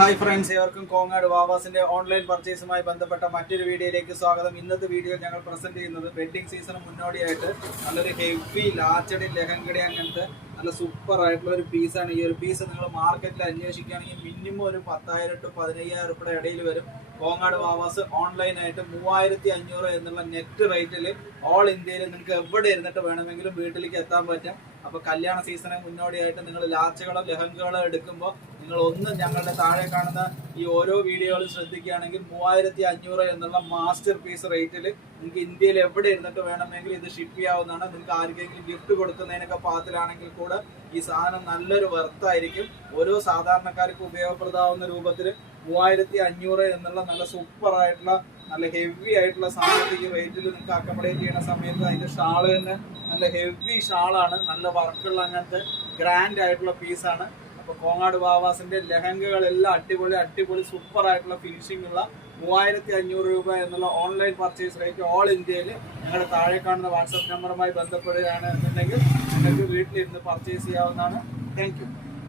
Hi friends, ഏവർക്കും Kongad വാവാസിന്റെ online പർച്ചേസുമായി ബന്ധപ്പെട്ട മറ്റൊരു വീഡിയോയിലേക്ക് സ്വാഗതം. ഇന്നത്തെ വീഡിയോ ഞങ്ങൾ പ്രസന്റ് ചെയ്യുന്നത് വെഡ്ഡിംഗ് സീസണ് മുന്നോടിയായിട്ട് നല്ലൊരു ഹെവി ലാച്ചടി ലെഹങ്കടി അങ്ങനത്തെ നല്ല സൂപ്പർ ആയിട്ടുള്ള ഒരു പീസാണ്. ഈ ഒരു പീസ് നിങ്ങൾ മാർക്കറ്റിൽ അന്വേഷിക്കുകയാണെങ്കിൽ മിനിമം ഒരു 10,000 to 15,000 രൂപയുടെ ഇടയിൽ വരും. കോങ്ങാട് വാവാസ് ഓൺലൈനായിട്ട് 3,500 എന്നുള്ള നെറ്റ് റേറ്റിൽ ഓൾ ഇന്ത്യയിൽ നിങ്ങൾക്ക് എവിടെ ഇരുന്നിട്ട് വേണമെങ്കിലും വീട്ടിലേക്ക് എത്താൻ പറ്റും. അപ്പോൾ കല്യാണ സീസണിന് മുന്നോടിയായിട്ട് നിങ്ങൾ ലാച്ചുകളോ ലെഹങ്കകളോ എടുക്കുമ്പോൾ നിങ്ങൾ ഒന്ന് ഞങ്ങളുടെ താഴെ കാണുന്ന ഈ ഓരോ വീഡിയോകളും ശ്രദ്ധിക്കുകയാണെങ്കിൽ 3,500 എന്നുള്ള മാസ്റ്റർ പീസ് റേറ്റിൽ നിങ്ങൾക്ക് ഇന്ത്യയിൽ എവിടെ ഇരുന്നിട്ട് വേണമെങ്കിൽ ഇത് ഷിപ്പ് ചെയ്യാവുന്നതാണ്. നിങ്ങൾക്ക് ആർക്കെങ്കിലും ഗിഫ്റ്റ് കൊടുക്കുന്നതിനൊക്കെ പാകത്തിലാണെങ്കിൽ കൂടെ ഈ സാധനം നല്ലൊരു വർത്തായിരിക്കും. ഓരോ സാധാരണക്കാർക്കും ഉപയോഗപ്രദമാവുന്ന രൂപത്തിൽ 3,500 എന്നുള്ള നല്ല സൂപ്പർ ആയിട്ടുള്ള നല്ല ഹെവി ആയിട്ടുള്ള സാധനത്തിൽ ഈ റേറ്റിൽ നിങ്ങൾക്ക് അക്കോമഡേറ്റ് ചെയ്യുന്ന സമയത്ത് അതിന്റെ ഷാള് തന്നെ നല്ല ഹെവി ഷാളാണ്, നല്ല വർക്കുള്ള അങ്ങനത്തെ ഗ്രാൻഡ് ആയിട്ടുള്ള പീസാണ്. അപ്പോൾ കോങ്ങാട് വാവാസിന്റെ ലെഹങ്കകളെല്ലാം അടിപൊളി സൂപ്പർ ആയിട്ടുള്ള ഫിനിഷിംഗ് ഉള്ള 3,500 രൂപ എന്നുള്ള ഓൺലൈൻ പർച്ചേസ് റേറ്റ് ഓൾ ഇന്ത്യയിൽ ഞങ്ങളുടെ താഴെ കാണുന്ന വാട്സാപ്പ് നമ്പറുമായി ബന്ധപ്പെടുകയാണ് എന്നുണ്ടെങ്കിൽ നിങ്ങൾക്ക് വീട്ടിലിരുന്ന് പർച്ചേസ് ചെയ്യാവുന്നതാണ്. Thank you.